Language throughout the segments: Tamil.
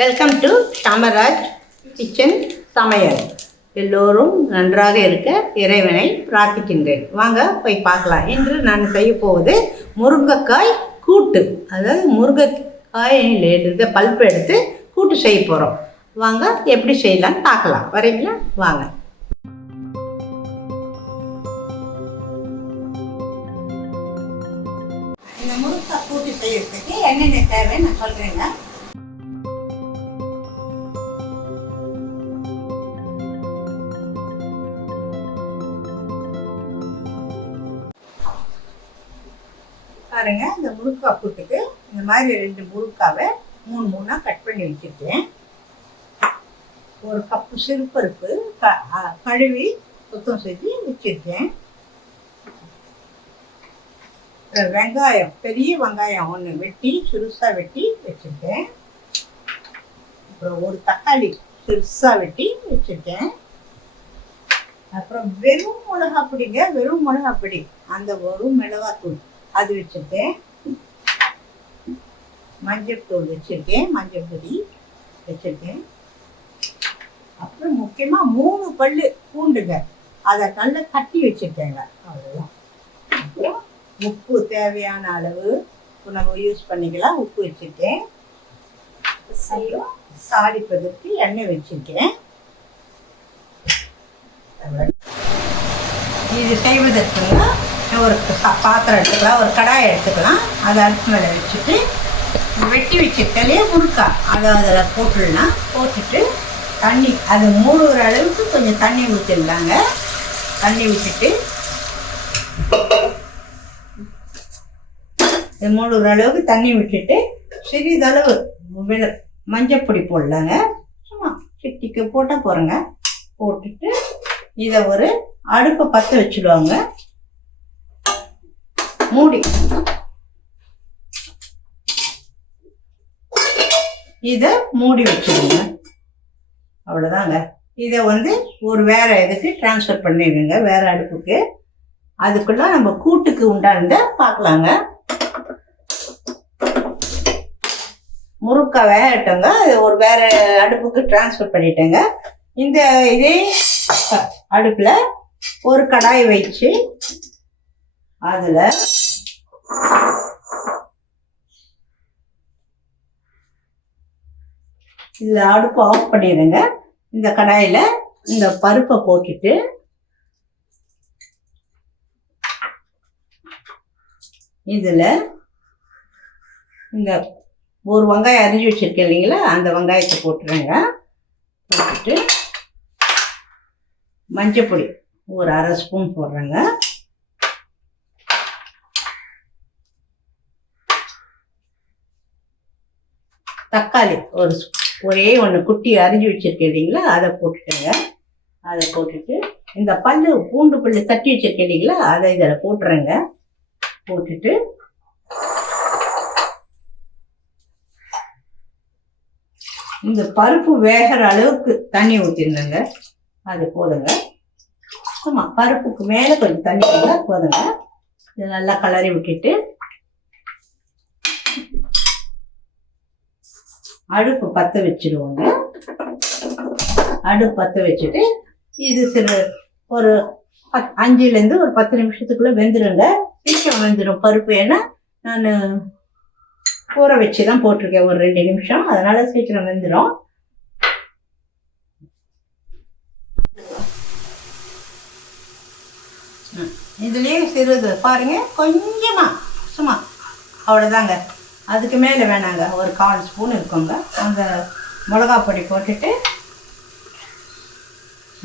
வெல்கம் டு ஷாமராஜ் கிச்சன் சமையல். எல்லோரும் நன்றாக இருக்க இறைவனை பிரார்த்திக்கின்றேன். வாங்க போய் பார்க்கலாம். இன்று நான் செய்ய போவது முருங்கைக்காய் கூட்டு. அதாவது முருங்கைக்காயில் எடுத்து பல்ப்பு எடுத்து கூட்டு செய்ய போகிறோம். வாங்க எப்படி செய்யலாம்னு பார்க்கலாம். வரீங்களா? வாங்க. இந்த முருங்கைக்காய் கூட்டு செய்யறதுக்கு என்னென்ன தேவை நான் சொல்கிறேங்க. பாருங்க, இந்த முருங்கைக்காய் கூட்டுக்கு இந்த மாதிரி 2 முருங்கைக்காவை 3 கட் பண்ணி வச்சுருக்கேன். ஒரு கப்பு சிறுபருப்பு கழுவி சுத்தம் செஞ்சு வச்சுருக்கேன். வெங்காயம், பெரிய வெங்காயம் 1 வெட்டி சிறுசாக வெட்டி வச்சுருக்கேன். அப்புறம் ஒரு தக்காளி சிறுசாக வெட்டி வச்சுருக்கேன். அப்புறம் வெறும் மிளகாப்பொடிங்க, வெறும் மிளகாப்பொடி, அந்த ஒரு மிளகாத்தூள் அது வச்சுருக்கேன். மஞ்சள் தூள் வச்சுருக்கேன், மஞ்சள் பொடி வச்சுருக்கேன். அப்புறம் முக்கியமாக 3 பல்லு பூண்டுங்க, அதை நல்லா தட்டி வச்சுருக்கேங்க. அவ்வளோதான். அப்புறம் உப்பு தேவையான அளவு நம்ம யூஸ் பண்ணிக்கலாம். உப்பு வச்சுருக்கேன். அப்புறம் சாடிப்பதற்கு எண்ணெய் வச்சுருக்கேன். இது செய்வதற்குங்க ஒரு பாத்திரம் எடுத்துக்கலாம், ஒரு கடாயை எடுத்துக்கலாம். அதை அடுப்பு மேலே வச்சுட்டு வெட்டி வச்சுட்டாலே முருங்கைக்காய் அதை அதில் போட்டுடலாம். போட்டுட்டு தண்ணி அது மூழ்கிற அளவுக்கு கொஞ்சம் தண்ணி ஊற்றிடலாங்க. தண்ணி ஊற்றிட்டு இது மூழ்கிற அளவுக்கு தண்ணி விட்டுட்டு சிறிதளவு மஞ்சப்பொடி போடலாங்க. சும்மா சிட்டிக்கு போட்டால் போகிறேங்க. போட்டுட்டு இதை ஒரு அடுப்பை பற்ற வச்சுடுவாங்க. மூடி இதை மூடி வச்சுடுங்க. அவ்வளோதாங்க. இதை ஒரு வேற இதுக்கு டிரான்ஸ்ஃபர் பண்ணிடுங்க, வேற அடுப்புக்கு. அதுக்குள்ள நம்ம கூட்டுக்கு உண்டானதை பார்க்கலாங்க. முருங்கைக்காய் வேகட்டங்க, அது ஒரு வேற அடுப்புக்கு டிரான்ஸ்ஃபர் பண்ணிட்டேங்க. இந்த இதே அடுப்புல ஒரு கடாய் வச்சு அதில் இதில் அடுப்பு ஆஃப் பண்ணிடுங்க. இந்த கடாயில் இந்த பருப்பை போட்டுட்டு இதில் இந்த ஒரு வெங்காயம் அரிஞ்சு வச்சுருக்கேன் இல்லைங்களா, அந்த வெங்காயத்தை போட்டுருங்க. போட்டுட்டு மஞ்சப்பொடி ஒரு 1/2 ஸ்பூன் போடுறேங்க. தக்காளி ஒரே 1 குட்டி அரிஞ்சு வச்சிருக்கேன் இல்லைங்களா, அதை போட்டுட்டேங்க. அதை போட்டுட்டு இந்த பூண்டு பல்லு தட்டி வச்சிருக்கேன் இல்லைங்களா, அதை இதில் போட்டுறேங்க. போட்டுட்டு இந்த பருப்பு வேகிற அளவுக்கு தண்ணி ஊற்றிருந்தேங்க. அது போதுங்க. ஆமாம், பருப்புக்கு மேலே கொஞ்சம் தண்ணி இருந்தால் போதுங்க. இது நல்லா கலரி விட்டுட்டு அடுப்பு பற்ற வச்சுடுவோங்க. அடுப்பு பற்ற வச்சுட்டு இது ஒரு 5லேருந்து ஒரு 10 நிமிஷத்துக்குள்ளே வெந்துடுங்க. சீக்கிரம் வெந்துடும் பருப்பு. ஏன்னா நான் ஊற வச்சு தான் போட்டிருக்கேன் ஒரு 2 நிமிஷம், அதனால சீக்கிரம் வெந்துடும். இதுலேயே சிறிது பாருங்க, கொஞ்சமா சும்மா அவ்வளோதாங்க. அதுக்கு மேலே வேணாங்க. ஒரு 1/4 ஸ்பூன் இருக்குங்க. அந்த மிளகா பொடி போட்டுட்டு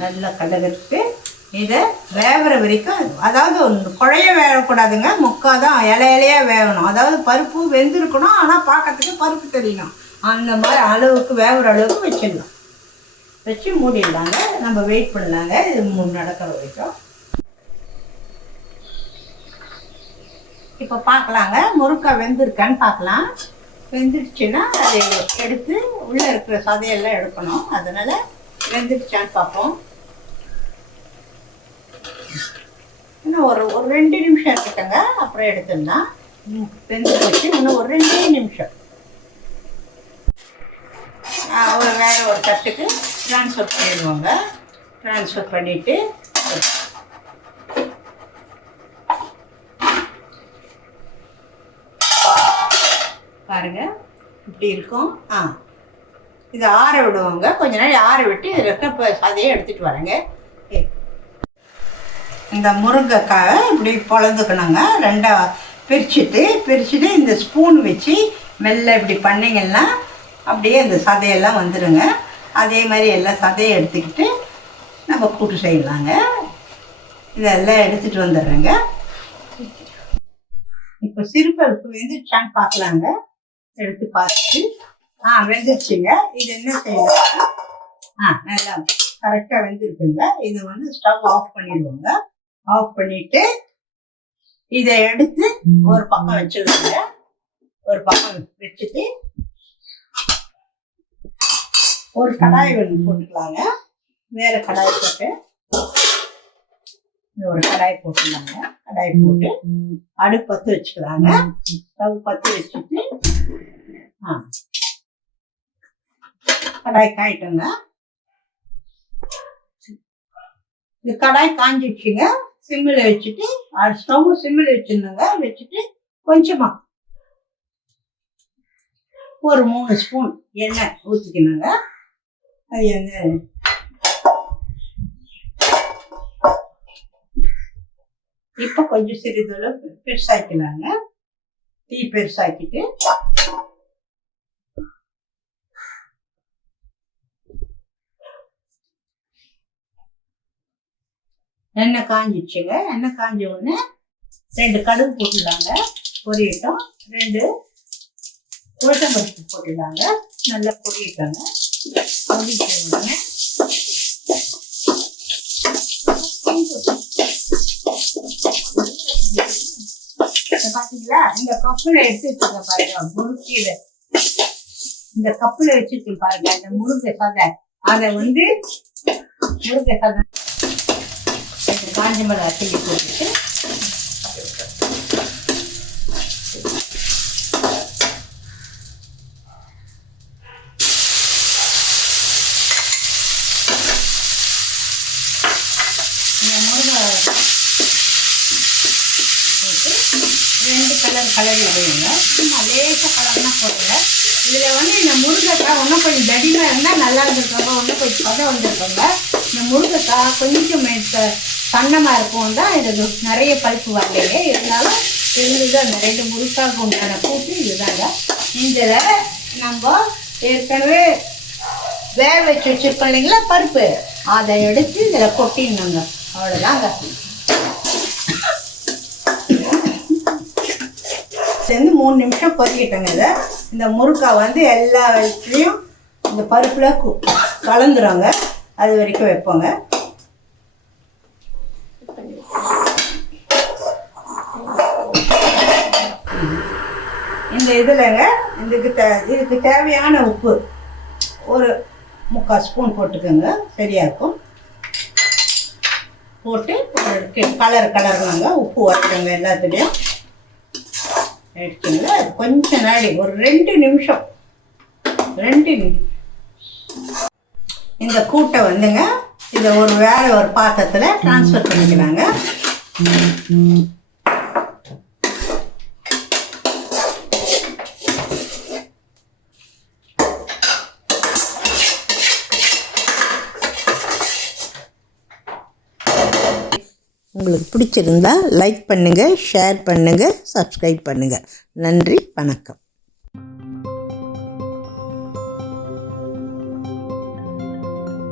நல்லா கலந்துட்டு இதை வேகிற வரைக்கும், அதாவது குழைய வேகக்கூடாதுங்க, முக்காதான் இலையிலையாக வேகணும். அதாவது பருப்பு வெந்திருக்கணும், ஆனால் பார்க்கறதுக்கு பருப்பு தெரியணும். அந்த மாதிரி அளவுக்கு வேகிற அளவுக்கு வச்சிடலாம். வச்சு மூடிடலாங்க. நம்ம வெயிட் பண்ணலாங்க. இது நடக்கிற வரைக்கும். இப்போ பார்க்கலாங்க, முருங்கைக்காய் வெந்திருக்கான்னு பார்க்கலாம். வெந்துடுச்சுன்னா அதை எடுத்து உள்ளே இருக்கிற சதையெல்லாம் எடுக்கணும். அதனால் வெந்துடுச்சான்னு பார்ப்போம். இன்னும் ஒரு 2 நிமிஷம் இருக்கட்டுங்க, அப்புறம் எடுத்துருந்தா வெந்து போச்சு. இன்னும் ஒரு 2 நிமிஷம் வேறு ஒரு தட்டுக்கு ட்ரான்ஸ்ஃபர் பண்ணிடுவாங்க. ட்ரான்ஸ்ஃபர் பண்ணிவிட்டு பாருங்கள் இப்படி இருக்கும். இதை ஆற விடுவாங்க. கொஞ்ச நாள் ஆற விட்டு இதில் இப்போ சதையை எடுத்துகிட்டு வரேங்க. இந்த முருங்கைக்காயை இப்படி பொழந்துக்கணுங்க. ரெண்டாக பிரிச்சுட்டு இந்த ஸ்பூன் வச்சு மெல்ல இப்படி பண்ணிங்கன்னா அப்படியே இந்த சதையெல்லாம் வந்துடுங்க. அதே மாதிரி எல்லாம் சதையை எடுத்துக்கிட்டு நம்ம கூட்டு செய்யலாங்க. இதெல்லாம் எடுத்துகிட்டு வந்துடுறேங்க. இப்போ சிறுபருப்பு வெந்துச்சான்னு பார்க்கலாங்க. எடுத்து பார்த்துட்டு வெந்துருச்சுங்க. இது என்ன செய்யலாம், நல்லா கரெக்டாக வெந்துருக்குங்க. இது ஸ்டவ் ஆஃப் பண்ணிடுவோங்க. ஆஃப் பண்ணிவிட்டு இதை எடுத்து ஒரு பக்கம் வச்சுடுவோங்க. ஒரு பக்கம் வச்சுட்டு ஒரு கடாய் போட்டுக்கலாங்க. வேறு கடாய் போட்டு ஒரு கடாய் போட்டுக்கலாங்க. கடாய் போட்டு அடுப்பு பற்ற வச்சுக்கலாங்க. ஸ்டவ் பற்ற வச்சுட்டு கடாய் காயிட்டோங்க. இந்த கடாய் காஞ்சிடுச்சுங்க. சிம்மில் வச்சுட்டு ஸ்டவ் சிம்மில் வச்சுருந்தோங்க. வச்சுட்டு கொஞ்சமாக ஒரு 3 ஸ்பூன் எண்ணெய் ஊற்றிக்கணுங்க. அது இப்போ கொஞ்சம் சிறிதளவு பெருசாக்கிக்கலாங்க. டீ பெருசாக்கிட்டு எண்ணெய் காஞ்சிடுச்சுங்க. எண்ணெய் காஞ்ச உடனே 2 கடுகு போட்டுடலாங்க. பொரியட்டும். 2 உளுத்தம்பருப்பு போட்டுடலாங்க. நல்லா பொரியட்டாங்க. பொரிச்ச உடனே பார்த்தீங்களா, இந்த கப்பில் எடுத்து வச்சுருக்கேன் பாருங்க. முறுக்கியில் இந்த கப்பில் வச்சுருக்கேன் பாருங்க. இந்த முருங்கை சதை அதை முருங்கை சதை காஞ்ச மிளகாய் கிள்ளி போட்டுட்டு இந்த முருங்கை போட்டு 2 கலர் விடுவீங்க. சும்மா லேசாக கலர்னா போடுங்க. இதில் இந்த முருங்கைக்காய் இன்னும் கொஞ்சம் தடிமாக இருந்தால் நல்லா இருந்திருக்காங்க. இன்னும் கொஞ்சம் பதம் வந்திருக்காங்க. இந்த முருங்கைக்காய் கொஞ்சம் சன்னமாக இருக்கும் தான். இது நிறைய பல்ப்பு வரலையே. இருந்தாலும் இருந்துதான் அந்த 2 முருங்கைக்காய்க்கு உண்டான கூட்டு இதுதாங்க. இதில் நம்ம ஏற்கனவே வேக வச்சு வச்சுருக்கோம் இல்லைங்களா பருப்பு, அதை எடுத்து இதில் கொட்டிடணுங்க. அவ்வளோதாங்க. சேர்ந்து 3 நிமிஷம் கொதிக்கிட்டோங்க. இதை இந்த முருங்காய் எல்லா இடத்துலையும் இந்த பருப்பில் கலந்துருவாங்க. அது வரைக்கும் வைப்போங்க. இந்த இதுலங்க இதுக்கு தேவையான உப்பு ஒரு 3/4 ஸ்பூன் போட்டுக்கோங்க. சரியா இருக்கும். போட்டு கலருங்க. உப்பு வச்சுக்கோங்க. எல்லாத்துலேயும் எடுத்துங்க. கொஞ்சம் நாடி ஒரு 2 நிமிஷம் இந்த கூட்டை இதை வேற ஒரு பாத்திரத்தில் ட்ரான்ஸ்ஃபர் பண்ணிக்கலாங்க. உங்களுக்கு பிடிச்சிருந்தா லைக் பண்ணுங்கள், ஷேர் பண்ணுங்கள், சப்ஸ்கிரைப் பண்ணுங்கள். நன்றி, வணக்கம்.